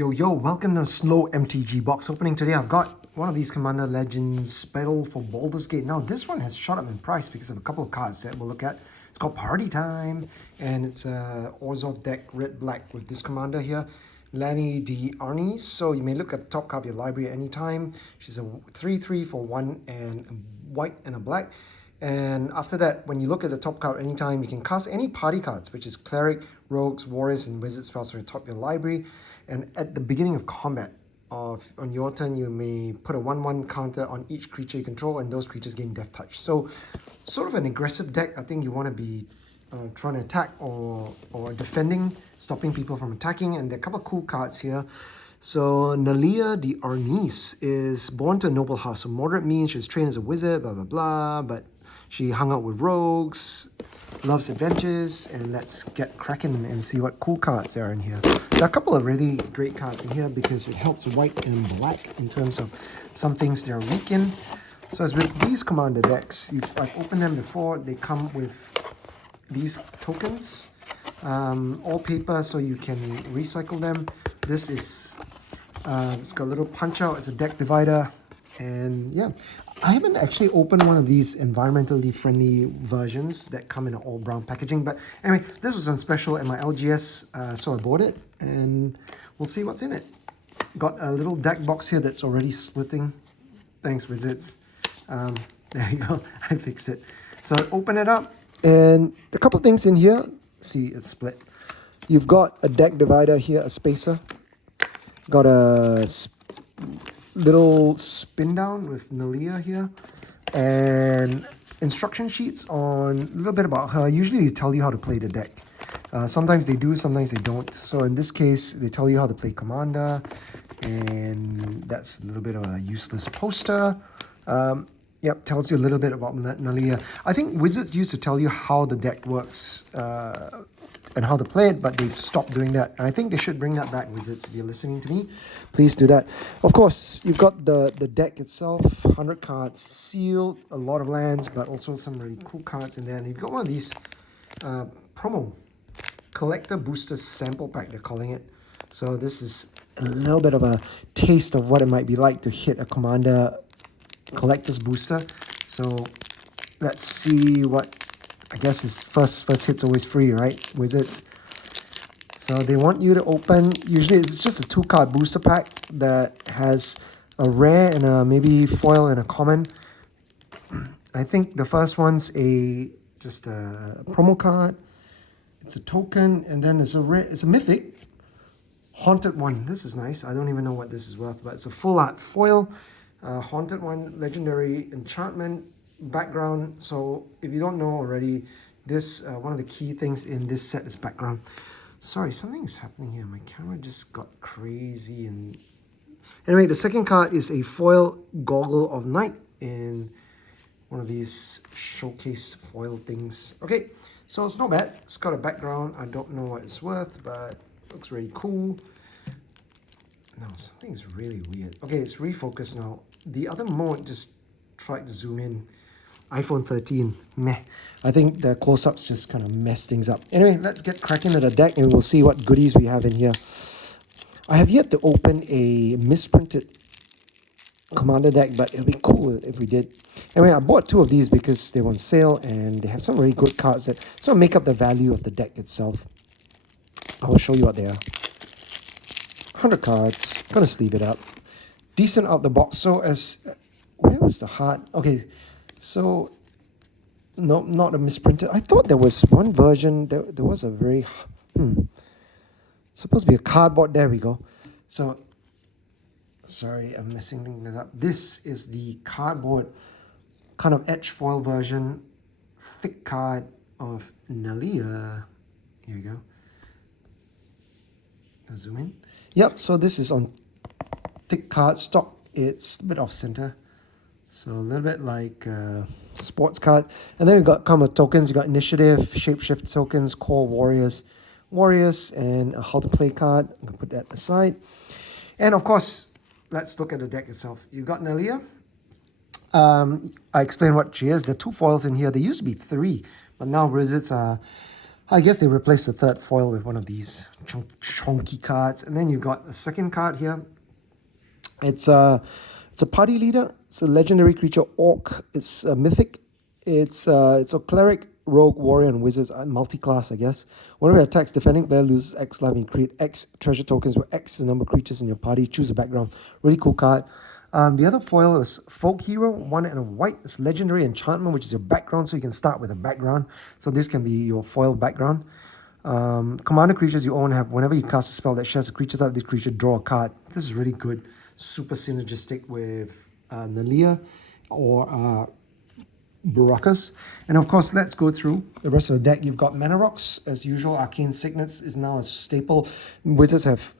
Yo, welcome to Slow MTG box opening. Today I've got one of these Commander Legends Battle for Baldur's Gate. Now this one has shot up in price because of a couple of cards that we'll look at. It's called Party Time, and it's a Orzhov deck, red-black, with this commander here, Lani de Arnis. So you may look at the top card of your library at any time. She's a 3/3 for 1 and a white and a black. And after that, when you look at the top card anytime, you can cast any party cards, which is Cleric, Rogues, Warriors, and Wizard spells from the top of your library. And at the beginning of combat, on your turn, you may put a 1/1 counter on each creature you control, and those creatures gain Death Touch. So, sort of an aggressive deck. I think you want to be trying to attack or defending, stopping people from attacking. And there are a couple of cool cards here. So Nalia de Arnis is born to a noble house. So moderate means she was trained as a wizard, blah, blah, blah. But she hung out with rogues, loves adventures, and let's get cracking and see what cool cards there are in here. There are a couple of really great cards in here because it helps white and black in terms of some things they're weak in. So as with these commander decks, I've opened them before, they come with these tokens, all paper, so you can recycle them. This is, it's got a little punch out, it's a deck divider, and yeah. I haven't actually opened one of these environmentally friendly versions that come in an all brown packaging, but anyway, this was on special at my LGS, so I bought it, and we'll see what's in it. Got a little deck box here that's already splitting. Thanks, Wizards. There you go, I fixed it. So I open it up, and a couple of things in here. See, it's split. You've got a deck divider here, a spacer. Got a little spin down with Nalia here, and instruction sheets on a little bit about her. Usually they tell you how to play the deck. Sometimes they do, sometimes they don't. So in this case, they tell you how to play Commander, and that's a little bit of a useless poster. Yep, tells you a little bit about Nalia. I think Wizards used to tell you how the deck works and how to play it, but they've stopped doing that. And I think they should bring that back, Wizards. If you're listening to me, please do that. Of course, you've got the deck itself, 100 cards, sealed, a lot of lands, but also some really cool cards in there. And you've got one of these promo collector booster sample pack, they're calling it. So this is a little bit of a taste of what it might be like to hit a Commander collector's booster. So let's see what, I guess is first hit's always free, right, Wizards? So they want you to open, usually it's just a 2-card booster pack that has a rare and a maybe foil and a common. I think the first one's just a promo card. It's a token, and then it's a mythic. Haunted one. This is nice. I don't even know what this is worth, but it's a full art foil. Haunted one, legendary enchantment, background. So if you don't know already, this one of the key things in this set is background. Sorry, something is happening here. My camera just got crazy. And anyway, the second card is a foil Goggle of Night in one of these showcase foil things. Okay, so it's not bad. It's got a background. I don't know what it's worth, but it looks really cool. No, something is really weird. Okay, it's refocused now. The other mode just tried to zoom in. iPhone 13, meh. I think the close-ups just kind of mess things up. Anyway, let's get cracking at the deck and we'll see what goodies we have in here. I have yet to open a misprinted Commander deck, but it would be cool if we did. Anyway, I bought 2 of these because they were on sale and they have some really good cards that sort of make up the value of the deck itself. I'll show you what they are. 100 cards, gonna sleeve it up. Decent out the box. So where was the heart? Okay, so no, not a misprinted. I thought there was one version, there was a very, supposed to be a cardboard, there we go. So, sorry, I'm messing this up. This is the cardboard, kind of edge foil version, thick card of Nalia. Here we go. I'll zoom in. Yep, so this is on thick card stock. It's a bit off center. So a little bit like sports card. And then we've got come with tokens. You got initiative, shapeshift tokens, core warriors, and a how to play card. I'm gonna put that aside. And of course, let's look at the deck itself. You got Nalia. I explained what she is. There are 2 foils in here. There used to be 3, but now Wizards are I guess they replaced the third foil with one of these chunky cards. And then you've got a second card here. It's a party leader. It's a legendary creature, orc. It's a mythic. It's a cleric, rogue, warrior, and wizards, multi-class, I guess. Whenever it attacks, defending player loses X life and you create X treasure tokens where X is the number of creatures in your party. Choose a background. Really cool card. The other foil is Folk Hero, 1 and a white. It's legendary enchantment, which is your background, so you can start with a background. So this can be your foil background. Commander creatures you own have, whenever you cast a spell that shares a creature type, this creature draw a card. This is really good. Super synergistic with Nalia or Barakas. And of course, let's go through the rest of the deck. You've got Mana Rocks, as usual. Arcane Signets is now a staple. Wizards have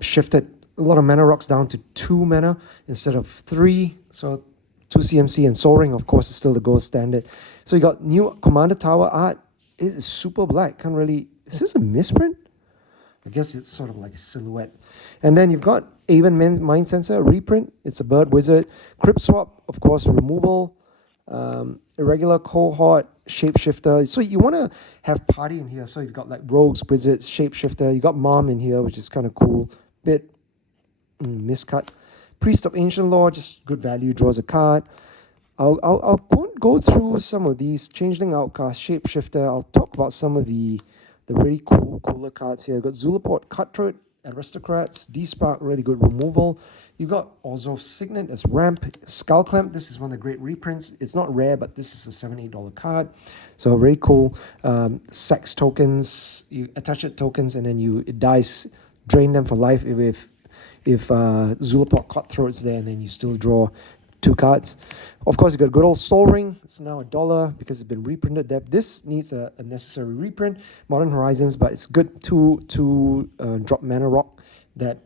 shifted a lot of Mana Rocks down to 2 mana instead of 3. So 2 CMC and Soul Ring, of course, is still the gold standard. So you got new Commander Tower art. It is super black. Can't really... Is this a misprint? I guess it's sort of like a silhouette. And then you've got Aven Mind Sensor, reprint. It's a bird wizard. Crypt Swap, of course, removal. Irregular Cohort, Shapeshifter. So you want to have party in here. So you've got like Rogues, Wizards, Shapeshifter. You got Mom in here, which is kind of cool. Bit miscut. Priest of Ancient Law, just good value, draws a card. I'll go through some of these. Changeling Outcast, Shapeshifter. I'll talk about some of the really cooler cards here. You've got Zulaport, Cutthroat, Aristocrats, D-Spark, really good removal. You've got Orzhov Signet as ramp. Skullclamp, this is one of the great reprints. It's not rare, but this is a $7, $8 card. So really cool. Sex tokens, you attach it tokens and then it dies, drain them for life if Zulaport Cutthroat's there, and then you still draw 2 cards. Of course, you got good old Soul Ring. It's now $1 because it's been reprinted. This needs a necessary reprint. Modern Horizons, but it's good to drop Mana Rock that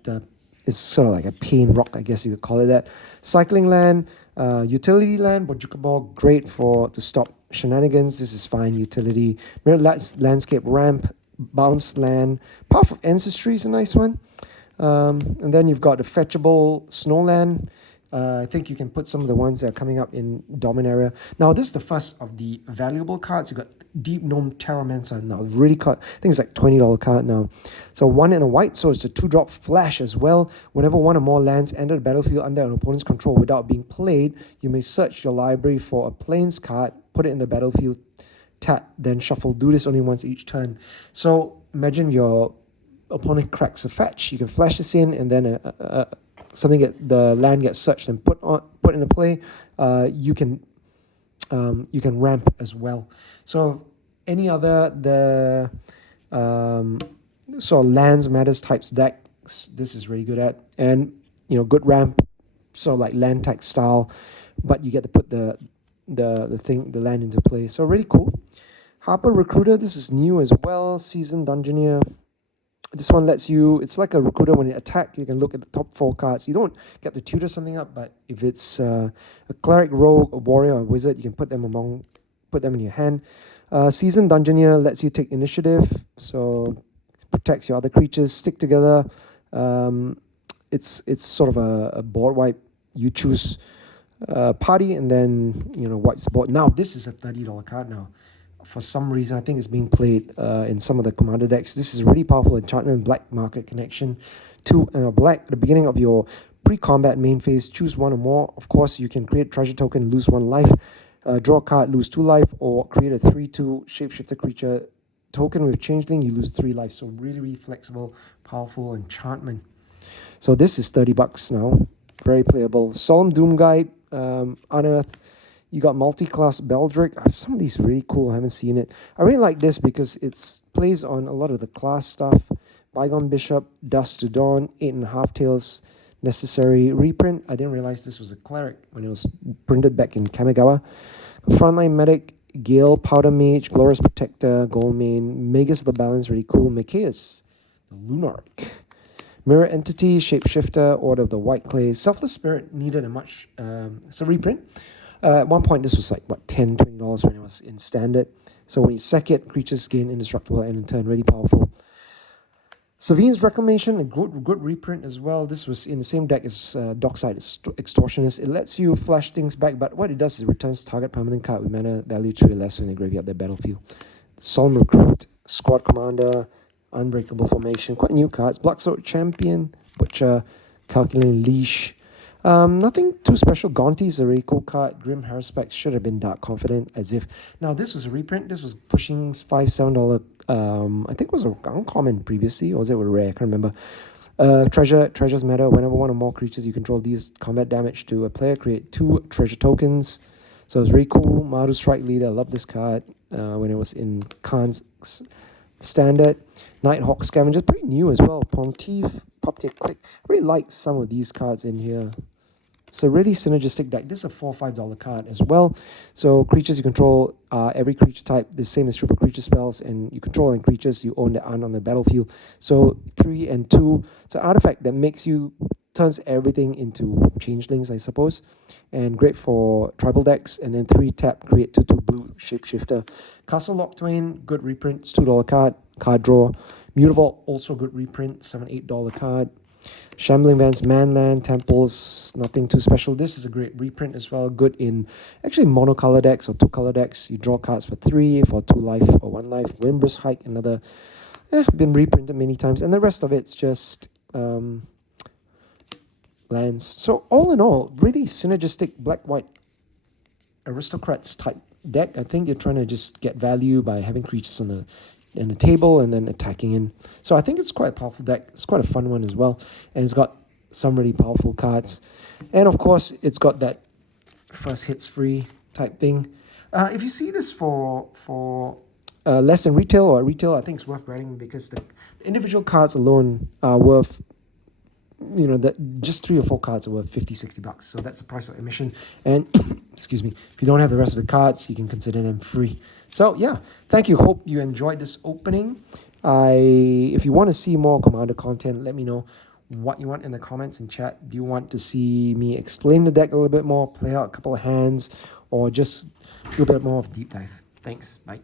is sort of like a pain rock, I guess you could call it that. Cycling Land, Utility Land, Bojuka Ball, great to stop shenanigans. This is fine utility. Mirror Landscape Ramp, Bounce Land, Path of Ancestry is a nice one. And then you've got the fetchable Snowland. I think you can put some of the ones that are coming up in Dominaria. Now, this is the first of the valuable cards. You've got Deep Gnome Terramancer now. Really I think it's like $20 card now. So 1 and a white, so it's a 2-drop flash as well. Whenever 1 or more lands enter the battlefield under an opponent's control without being played, you may search your library for a Plains card, put it in the battlefield, tap, then shuffle. Do this only once each turn. So imagine your opponent cracks a fetch. You can flash this in, and then the land gets searched and put into play. You can ramp as well. So any other sort of lands matters types decks, this is really good at, and good ramp, sort of like land tech style, but you get to put the land into play. So really cool. Harper Recruiter, this is new as well. Seasoned Dungeoneer. This one lets you, it's like a recruiter. When you attack, you can look at the top 4 cards. You don't get to tutor something up, but if it's a cleric, rogue, a warrior, or a wizard, you can put them in your hand. Seasoned Dungeoneer lets you take initiative, so protects your other creatures, stick together. It's sort of a board wipe. You choose party and then wipes the board. Now this is a $30 card now. For some reason, I think it's being played in some of the commander decks. This is really powerful enchantment, black market connection. 2 and a black at the beginning of your pre-combat main phase. Choose 1 or more. Of course, you can create treasure token, lose 1 life, draw a card, lose 2 life, or create a 3/2 shapeshifter creature token with changeling, you lose 3 life. So really, really flexible, powerful enchantment. So this is $30 now. Very playable. Solemn Doom Guide, Unearth. You got multi-class Beldrick. Some of these are really cool. I haven't seen it. I really like this because it plays on a lot of the class stuff. Bygone Bishop, Dust to Dawn, 8.5 Tails, necessary reprint. I didn't realize this was a cleric when it was printed back in Kamigawa. Frontline Medic, Gale, Powder Mage, Glorious Protector, Goldmane, Magus the Balance, really cool. Mikaeus, the Lunarch. Mirror Entity, Shapeshifter, Order of the White Clay. Selfless Spirit needed a much, it's a reprint. At one point, this was like, $10, $20 when it was in standard. So when you sack it, creatures gain indestructible and in turn, really powerful. Savine's Reclamation, a good reprint as well. This was in the same deck as Dockside Extortionist. It lets you flash things back, but what it does is it returns target permanent card with mana value 3 or less when they graveyard their battlefield. Solemn Recruit, Squad Commander, Unbreakable Formation, quite new cards. Blacksword Champion, Butcher, Calculating Leash. Nothing too special. Gonti is a really cool card. Grim Haruspex should have been Dark Confident, as if. Now, this was a reprint. This was pushing $5, $7. I think it was a uncommon previously, or was it a rare? I can't remember. Treasures matter. Whenever one or more creatures you control deals combat damage to a player, create 2 treasure tokens. So it's really cool. Maru Strike Leader, I love this card when it was in Khan's standard. Nighthawk Scavenger, pretty new as well. Pontiff, Puppeteer Click. Really like some of these cards in here. It's a really synergistic deck. This is a $4 or $5 card as well. So creatures you control, every creature type, the same as true for creature spells, and you control and creatures you own that aren't on the battlefield. So 3 and 2. It's an artifact that turns everything into changelings, I suppose. And great for tribal decks. And then 3 tap, create 2/2 blue shapeshifter. Castle Lochthwain, good reprint. It's $2 card. Card draw. Mutavault, also good reprint. $7 $8 card. Shambling Vans, Manland, Temples, nothing too special. This is a great reprint as well. Good in actually monocolor decks or 2-color decks. You draw cards for 3, for 2 life or 1 life. Wimbrous Hike, another, been reprinted many times. And the rest of it's just lands. So all in all, really synergistic black-white aristocrats type deck. I think you're trying to just get value by having creatures on the table and then attacking in. So I think it's quite a powerful deck. It's quite a fun one as well. And it's got some really powerful cards. And of course, it's got that first hits free type thing. If you see this for less than retail or retail, I think it's worth grabbing because the individual cards alone are worth, that just 3 or 4 cards are worth $50-$60. So that's the price of admission. And excuse me, if you don't have the rest of the cards, you can consider them free. So yeah, thank you. Hope you enjoyed this opening. If you want to see more Commander content, let me know what you want in the comments and chat. Do you want to see me explain the deck a little bit more, play out a couple of hands, or just do a bit more of a deep dive? Thanks. Bye.